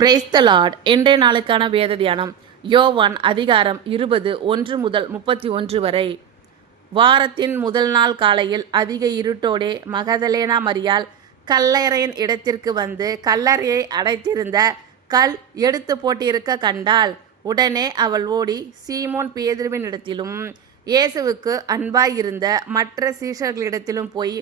Praise the Lord. இன்றைய நாளுக்கான வேத தியானம் யோவான் அதிகாரம் 20 1 முதல் 31 வரை. வாரத்தின் முதல் நாள் காலையில் அதிக இருட்டோடே மகதலேனா மரியாள் கல்லறையின் இடத்திற்கு வந்து கல்லறையை அடைத்திருந்த கல் எடுத்து போட்டிருக்க கண்டாள். உடனே அவள் ஓடி சீமோன் பேதுருவின் இடத்திலும் இயேசுவுக்கு அன்பாயிருந்த மற்ற சீஷர்களிடத்திலும் போய்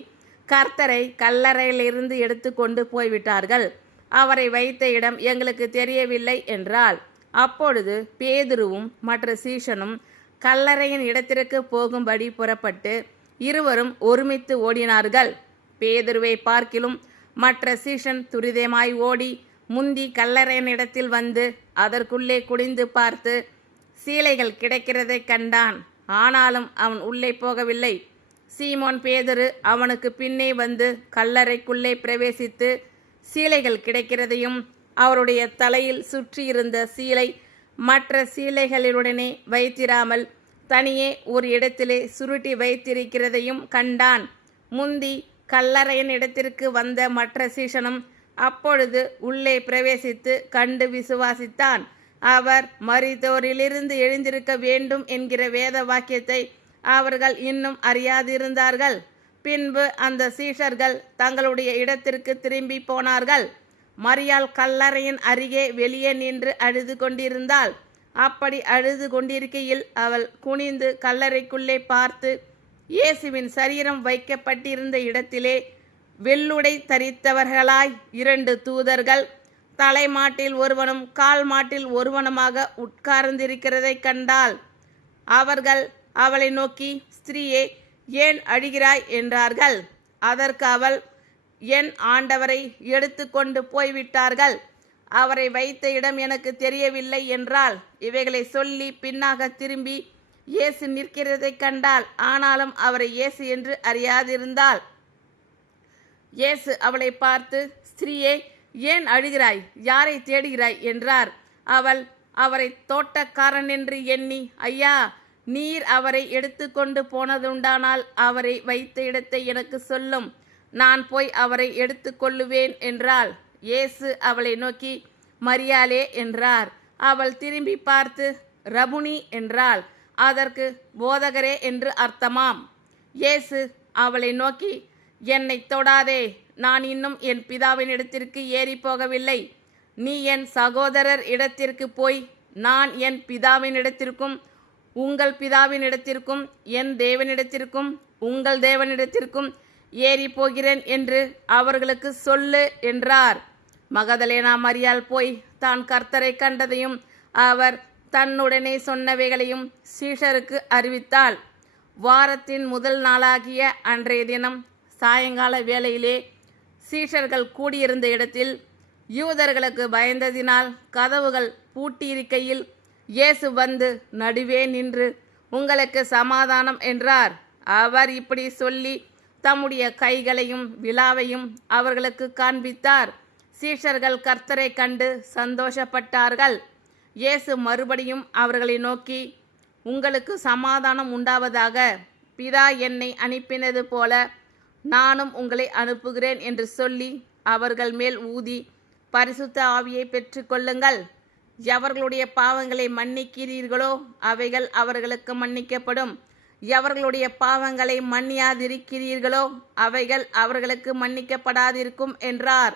கர்த்தரை கல்லறையிலிருந்து எடுத்து கொண்டு போய்விட்டார்கள், அவரை வைத்த இடம் எங்களுக்கு தெரியவில்லை என்றாள். அப்பொழுது பேதுருவும் மற்ற சீஷனும் கல்லறையின் இடத்திற்கு போகும்படி புறப்பட்டு இருவரும் ஒருமித்து ஓடினார்கள். பேதுருவை பார்க்கிலும் மற்ற சீஷன் துரிதமாய் ஓடி முந்தி கல்லறையின் இடத்தில் வந்து அதற்குள்ளே குனிந்து பார்த்து சீலைகள் கிடைக்கிறதை கண்டான். ஆனாலும் அவன் உள்ளே போகவில்லை. சீமோன் பேதுரு அவனுக்கு பின்னே வந்து கல்லறைக்குள்ளே பிரவேசித்து சீலைகள் கிடைக்கிறதையும் அவருடைய தலையில் சுற்றியிருந்த சீலை மற்ற சீலைகளுடனே வைத்திராமல் தனியே ஒரு இடத்திலே சுருட்டி வைத்திருக்கிறதையும் கண்டான். முந்தி கல்லறையின் இடத்திற்கு வந்த மற்ற சீஷனும் அப்பொழுது உள்ளே பிரவேசித்து கண்டு விசுவாசித்தான். அவர் மரித்தோரிலிருந்து எழுந்திருக்க வேண்டும் என்கிற வேத வாக்கியத்தை அவர்கள் இன்னும் அறியாதிருந்தார்கள். பின்பு அந்த சீஷர்கள் தங்களுடைய இடத்திற்கு திரும்பி போனார்கள். மரியாள் கல்லறையின் அருகே வெளியே நின்று அழுது கொண்டிருந்தாள். அப்படி அழுது கொண்டிருக்கையில் அவள் குனிந்து கல்லறைக்குள்ளே பார்த்து இயேசுவின் சரீரம் வைக்கப்பட்டிருந்த இடத்திலே வெள்ளுடை தரித்தவர்களாய் 2 தூதர்கள் தலைமாட்டில் ஒருவனும் கால் மாட்டில் ஒருவனுமாக உட்கார்ந்திருக்கிறதை கண்டாள். அவர்கள் அவளை நோக்கி, ஸ்திரீயே, ஏன் அழுகிறாய் என்றார்கள். அதற்கு அவள், என் ஆண்டவரை எடுத்து கொண்டு போய்விட்டார்கள், அவரை வைத்த இடம் எனக்கு தெரியவில்லை என்றாள். இவைகளை சொல்லி பின்னாக திரும்பி இயேசு நிற்கிறதை கண்டாள். ஆனாலும் அவரை இயேசு என்று அறியாதிருந்தாள். இயேசு அவளை பார்த்து, ஸ்திரீயே, ஏன் அழுகிறாய், யாரை தேடுகிறாய் என்றார். அவள் அவரை தோட்டக்காரன் என்று எண்ணி, ஐயா, நீர் அவரை எடுத்து கொண்டு போனதுண்டானால் அவரை வைத்த இடத்தை எனக்கு சொல்லும், நான் போய் அவரை எடுத்து கொள்ளுவேன் என்றாள். இயேசு அவளை நோக்கி, மரியாளே என்றார். அவள் திரும்பி பார்த்து ரபுனி என்றாள். அதற்கு போதகரே என்று அர்த்தமாம். இயேசு அவளை நோக்கி, என்னை தொடாதே, நான் இன்னும் என் பிதாவின் இடத்திற்கு ஏறி போகவில்லை. நீ என் சகோதரர் இடத்திற்கு போய், நான் என் பிதாவின் இடத்திற்கும் உங்கள் பிதாவின் இடத்திற்கும் என் தேவனிடத்திற்கும் உங்கள் தேவனிடத்திற்கும் ஏறி போகிறேன் என்று அவர்களுக்கு சொல்லு என்றார். மகதலேனா மரியாள் போய் தான் கர்த்தரை கண்டதையும் அவர் தன்னுடனே சொன்னவைகளையும் சீஷருக்கு அறிவித்தாள். வாரத்தின் முதல் நாளாகிய அன்றைய தினம் சாயங்கால வேளையிலே சீஷர்கள் கூடியிருந்த இடத்தில் யூதர்களுக்கு பயந்ததினால் கதவுகள் பூட்டியிருக்கையில் இயேசு வந்து நடுவே நின்று, உங்களுக்கு சமாதானம் என்றார். அவர் இப்படி சொல்லி தம்முடைய கைகளையும் விலாவையும் அவர்களுக்கு காண்பித்தார். சீஷர்கள் கர்த்தரை கண்டு சந்தோஷப்பட்டார்கள். இயேசு மறுபடியும் அவர்களை நோக்கி, உங்களுக்கு சமாதானம் உண்டாவதாக, பிதா என்னை அனுப்பினது போல நானும் உங்களை அனுப்புகிறேன் என்று சொல்லி அவர்கள் மேல் ஊதி பரிசுத்த ஆவியை பெற்றுக்கொள்ளுங்கள். எவர்களுடைய பாவங்களை மன்னிக்கிறீர்களோ அவைகள் அவர்களுக்கு மன்னிக்கப்படும், எவர்களுடைய பாவங்களை மன்னியாதிருக்கிறீர்களோ அவைகள் அவர்களுக்கு மன்னிக்கப்படாதிருக்கும் என்றார்.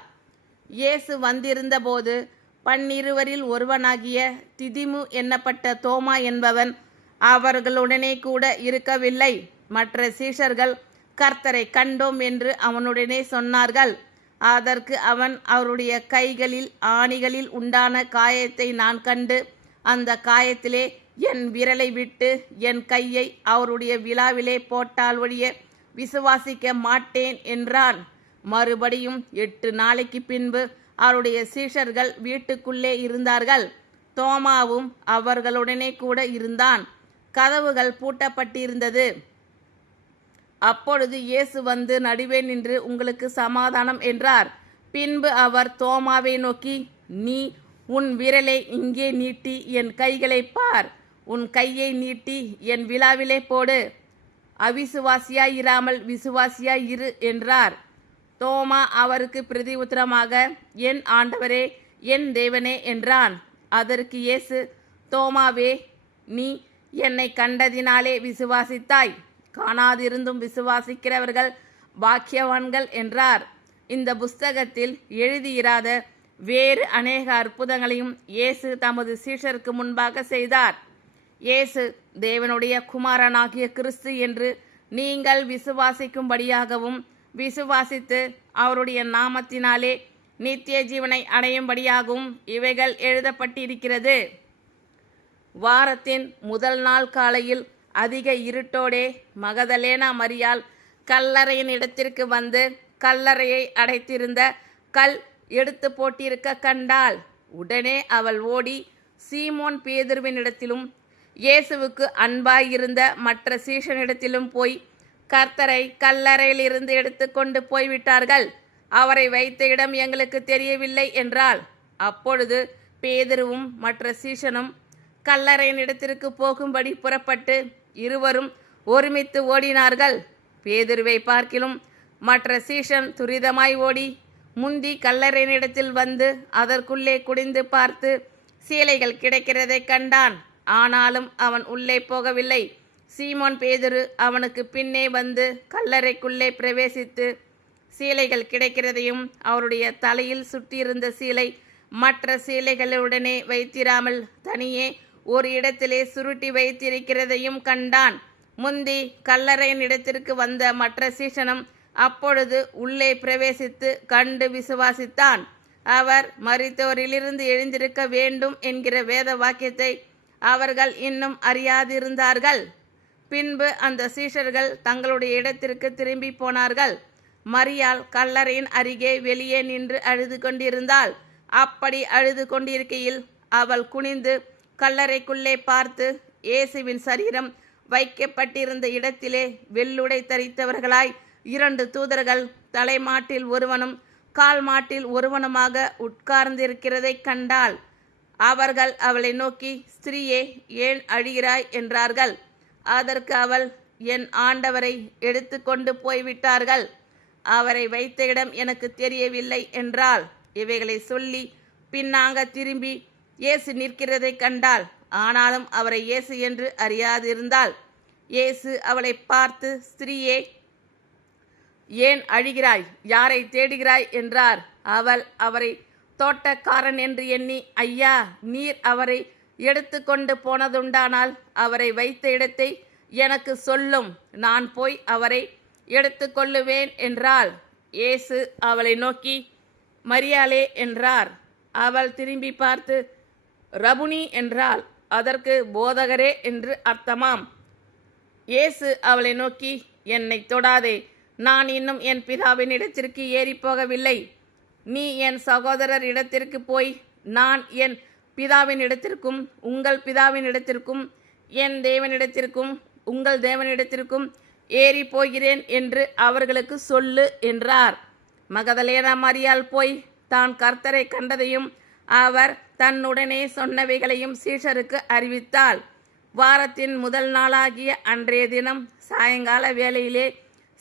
இயேசு வந்திருந்த போது 12 ஒருவனாகிய திதிமு என்னப்பட்ட தோமா என்பவன் அவர்களுடனே கூட இருக்கவில்லை. மற்ற சீஷர்கள் கர்த்தரை கண்டோம் என்று அவனுடனே சொன்னார்கள். அதற்கு அவன், அவருடைய கைகளில் ஆணிகளில் உண்டான காயத்தை நான் கண்டு அந்த காயத்திலே என் விரலை விட்டு என் கையை அவருடைய விலாவிலே போட்டால் ஒழிய விசுவாசிக்க மாட்டேன் என்றான். மறுபடியும் 8 நாளைக்கு பின்பு அவருடைய சீஷர்கள் வீட்டுக்குள்ளே இருந்தார்கள். தோமாவும் அவர்களுடனே கூட இருந்தான். கதவுகள் பூட்டப்பட்டிருந்தது. அப்பொழுது இயேசு வந்து நடுவே நின்று, உங்களுக்கு சமாதானம் என்றார். பின்பு அவர் தோமாவை நோக்கி, நீ உன் விரலை இங்கே நீட்டி என் கைகளை பார், உன் கையை நீட்டி என் விலாவிலே போடு, அவிசுவாசியாயிராமல் விசுவாசியாயிரு என்றார். தோமா அவருக்கு பிரதி உத்தரமாக, என் ஆண்டவரே, என் தேவனே என்றான். அதற்கு இயேசு, தோமாவே, நீ என்னை கண்டதினாலே விசுவாசித்தாய், காணாதிருந்தும் விசுவாசிக்கிறவர்கள் பாக்கியவான்கள் என்றார். இந்த புஸ்தகத்தில் எழுதியிராத வேறு அநேக அற்புதங்களையும் இயேசு தமது சீஷருக்கு முன்பாக செய்தார். இயேசு தேவனுடைய குமாரனாகிய கிறிஸ்து என்று நீங்கள் விசுவாசிக்கும்படியாகவும், விசுவாசித்து அவருடைய நாமத்தினாலே நித்திய ஜீவனை அடையும்படியாகவும் இவைகள் எழுதப்பட்டிருக்கிறது. வாரத்தின் முதல் நாள் காலையில் அதிக இருட்டோடே மகதலேனா மரியாள் கல்லறையின் இடத்திற்கு வந்து கல்லறையை அடைத்திருந்த கல் எடுத்து போட்டிருக்க கண்டாள். உடனே அவள் ஓடி சீமோன் பேதுருவினிடத்திலும் இயேசுவுக்கு அன்பாயிருந்த மற்ற சீஷனிடத்திலும் போய், கர்த்தரை கல்லறையிலிருந்து எடுத்து கொண்டு போய்விட்டார்கள், அவரை வைத்த இடம் எங்களுக்கு தெரியவில்லை என்றாள். அப்பொழுது பேதுருவும் மற்ற சீஷனும் கல்லறையின் இடத்திற்கு போகும்படி புறப்பட்டு இருவரும் ஒருமித்து ஓடினார்கள். பேதுருவை பார்க்கிலும் மற்ற சீஷன் துரிதமாய் ஓடி முந்தி கல்லறையின் இடத்தில் வந்து அதற்குள்ளே குடிந்து பார்த்து சீலைகள் கிடைக்கிறதை கண்டான். ஆனாலும் அவன் உள்ளே போகவில்லை. சீமோன் பேதுரு அவனுக்கு பின்னே வந்து கல்லறைக்குள்ளே பிரவேசித்து சீலைகள் கிடைக்கிறதையும் அவருடைய தலையில் சுட்டியிருந்த சீலை மற்ற சீலைகளுடனே வைத்திராமல் தனியே ஒரு இடத்திலே சுருட்டி வைத்திருக்கிறதையும் கண்டான். முந்தி கல்லறையின் இடத்திற்கு வந்த மற்ற சீஷனும் அப்பொழுது உள்ளே பிரவேசித்து கண்டு விசுவாசித்தான். அவர் மரித்தோரிலிருந்து எழுந்திருக்க வேண்டும் என்கிற வேத வாக்கியத்தை அவர்கள் இன்னும் அறியாதிருந்தார்கள். பின்பு அந்த சீஷர்கள் தங்களுடைய இடத்திற்கு திரும்பி போனார்கள். மரியாள் கல்லறையின் அருகே வெளியே நின்று அழுது கொண்டிருந்தாள். அப்படி அழுது கொண்டிருக்கையில் அவள் குனிந்து கல்லறைக்குள்ளே பார்த்து இயேசுவின் சரீரம் வைக்கப்பட்டிருந்த இடத்திலே வெள்ளுடை தரித்தவர்களாய் 2 தூதர்கள் தலைமாட்டில் ஒருவனும் கால் மாட்டில் ஒருவனுமாக உட்கார்ந்திருக்கிறதை கண்டாள். அவர்கள் அவளை நோக்கி, ஸ்திரீயே, ஏன் அழுகிறாய் என்றார்கள். அதற்கு அவள், என் ஆண்டவரை எடுத்து கொண்டு போய்விட்டார்கள், அவரை வைத்த இடம் எனக்கு தெரியவில்லை என்றாள். இவைகளை சொல்லி பின்னாங்க திரும்பி இயேசு நிற்கிறதை கண்டாள். ஆனாலும் அவரை இயேசு என்று அறியாதிருந்தாள். இயேசு அவளை பார்த்து, ஸ்திரீயே, ஏன் அழுகிறாய், யாரை தேடுகிறாய் என்றார். அவள் அவரை தோட்டக்காரன் என்று எண்ணி, ஐயா, நீர் அவரை எடுத்து கொண்டு போனதுண்டானால் அவரை வைத்த இடத்தை எனக்கு சொல்லும், நான் போய் அவரை எடுத்து கொள்ளுவேன் என்றாள். இயேசு அவளை நோக்கி, மரியாளே என்றார். அவள் திரும்பி பார்த்து ரபுனி என்றாள். அதற்கு போதகரே என்று அர்த்தமாம். இயேசு அவளை நோக்கி, என்னை தொடாதே, நான் இன்னும் என் பிதாவின் இடத்திற்கு ஏறி போகவில்லை. நீ என் சகோதரர் இடத்திற்கு போய், நான் என் பிதாவின் இடத்திற்கும் உங்கள் பிதாவின் இடத்திற்கும் என் தேவனிடத்திற்கும் உங்கள் தேவனிடத்திற்கும் ஏறி போகிறேன் என்று அவர்களுக்கு சொல்லு என்றார். மகதலேனா மரியாள் போய் தான் கர்த்தரை கண்டதையும் அவர் தன்னுடனே சொன்னவைகளையும் சீஷருக்கு அறிவித்தாள். வாரத்தின் முதல் நாளாகிய அன்றைய தினம் சாயங்கால வேளையிலே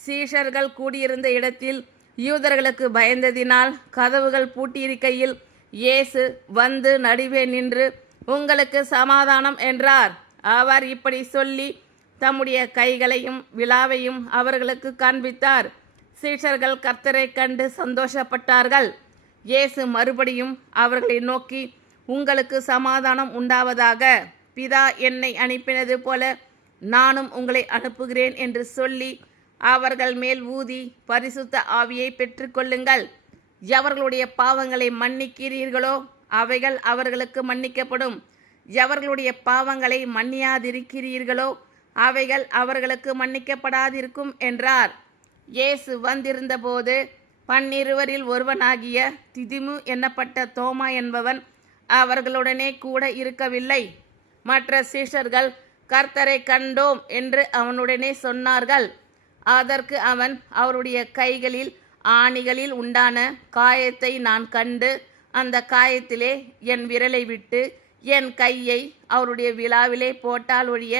சீஷர்கள் கூடியிருந்த இடத்தில் யூதர்களுக்கு பயந்ததினால் கதவுகள் பூட்டியிருக்கையில் இயேசு வந்து நடுவே நின்று, உங்களுக்கு சமாதானம் என்றார். அவர் இப்படி சொல்லி தம்முடைய கைகளையும் விலாவையும் அவர்களுக்கு காண்பித்தார். சீஷர்கள் கர்த்தரை கண்டு சந்தோஷப்பட்டார்கள். இயேசு மறுபடியும் அவர்களை நோக்கி, உங்களுக்கு சமாதானம் உண்டாவதாக, பிதா என்னை அனுப்பினது போல நானும் உங்களை அனுப்புகிறேன் என்று சொல்லி அவர்கள் மேல் ஊதி பரிசுத்த ஆவியை பெற்றுக்கொள்ளுங்கள். எவர்களுடைய பாவங்களை மன்னிக்கிறீர்களோ அவைகள் அவர்களுக்கு மன்னிக்கப்படும், எவர்களுடைய பாவங்களை மன்னியாதிருக்கிறீர்களோ அவைகள் அவர்களுக்கு மன்னிக்கப்படாதிருக்கும் என்றார். இயேசு வந்திருந்தபோது 12 ஒருவனாகிய திதிமு என்னப்பட்ட தோமா என்பவன் அவர்களுடனே கூட இருக்கவில்லை. மற்ற சீஷர்கள் கர்த்தரை கண்டோம் என்று அவனுடனே சொன்னார்கள். அதற்கு அவன், அவருடைய கைகளில் ஆணிகளில் உண்டான காயத்தை நான் கண்டு அந்த காயத்திலே என் விரலை விட்டு என் கையை அவருடைய விலாவிலே போட்டால் ஒழிய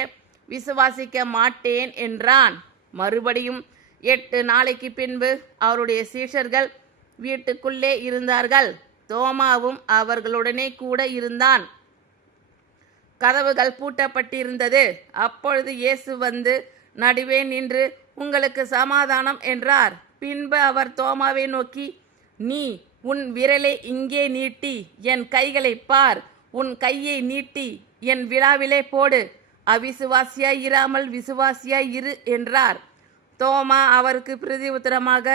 விசுவாசிக்க மாட்டேன் என்றான். மறுபடியும் 8 நாளைக்கு பின்பு அவருடைய சீஷர்கள் வீட்டுக்குள்ளே இருந்தார்கள். தோமாவும் அவர்களுடனே கூட இருந்தான். கதவுகள் பூட்டப்பட்டிருந்தது. அப்பொழுது இயேசு வந்து நடுவே நின்று, உங்களுக்கு சமாதானம் என்றார். பின்பு அவர் தோமாவை நோக்கி, நீ உன் விரலை இங்கே நீட்டி என் கைகளை பார், உன் கையை நீட்டி என் விழாவிலே போடு, அவிசுவாசியாய் இராமல் விசுவாசியாய் இரு என்றார். தோமா அவருக்கு பிரதி உத்தரமாக,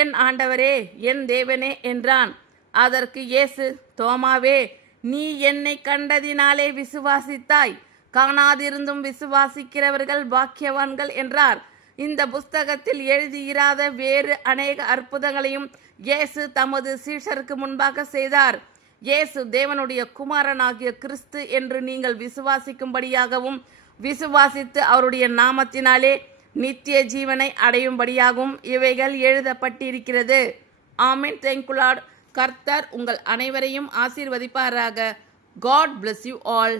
என் ஆண்டவரே, என் தேவனே என்றான். அதற்கு இயேசு, தோமாவே, நீ என்னை கண்டதினாலே விசுவாசித்தாய், காணாதிருந்தும் விசுவாசிக்கிறவர்கள் பாக்கியவான்கள் என்றார். இந்த புஸ்தகத்தில் எழுதியிராத வேறு அநேக அற்புதங்களையும் இயேசு தமது சீஷருக்கு முன்பாக செய்தார். இயேசு தேவனுடைய குமாரனாகிய கிறிஸ்து என்று நீங்கள் விசுவாசிக்கும்படியாகவும், விசுவாசித்து அவருடைய நாமத்தினாலே நித்திய ஜீவனை அடையும்படியாகவும் இவைகள் எழுதப்பட்டிருக்கிறது. ஆமென். Thank you Lord. கர்த்தர் உங்கள் அனைவரையும் ஆசீர்வதிப்பாராக. God bless you all.